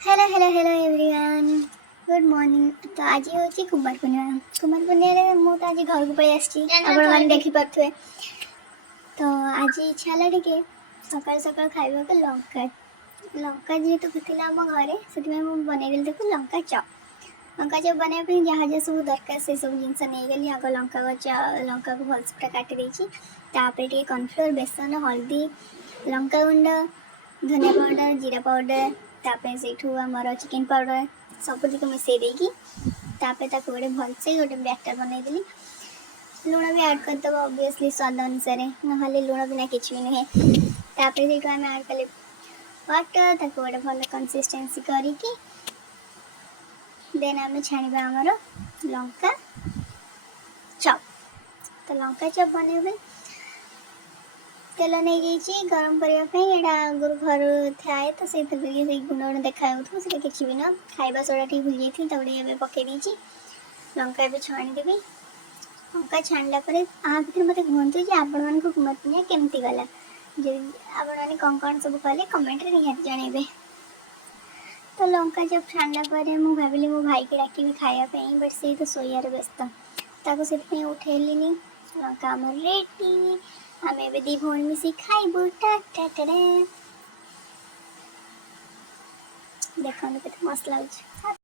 Hello hello hello everyone good morning. तो आज हूँ कुमार पूर्णिमा मु तो आज घर को पलि आसी आपने देखी पारे। तो आज इच्छा है टे सकाल सकाल खावा को लंका लंका जेहेतु था आम घर से बनईदेली देखो लंका चप। लंका चप बनवाई जहाँ जहाँ सब दरकार से सब जिनस नहीं गली आग लंका को भलसे पूरा काटी तापर कॉर्नफ्लोर बेसन हल्दी लंका गुंड धनिया पाउडर जीरा पाउडर तापर से आमर चिकेन पाउडर सबूक मिसई गोटे भलसे गोटे बैटर बनईदेली। लुण भी ऐड करदे ऑब्वियसली स्वाद अनुसार ना लुण बिना किसी भी नुहे। तापर से आम ऐड कले वाटर ताको गोटे भल कंसिस्टेंसी करके देन आम छाणा आमर लंका चप। तो लंका चप बनइबे तेल नहीं जाइए गरम करने आगुरी घर थाए तो से गुण गुण देखा कि भी ना खाଇବା सोडा टी भूल जाती पकई लंका भी छाणीदेवी। लंका छाणला भर मत कहतु आपण मान कुमार पूर्णिमा केमती गला आपने कौन सब कले कमेंट निहाती जनइबे। तो लंका जब छाणला मुझे भाविली मो भाई की डाक खायापी बट से तो शोयार व्यस्त ताको से उठेली लंका आम रेडी आम ए दी भौणी मिसी खाइबू देखो केते मस्त लगुच।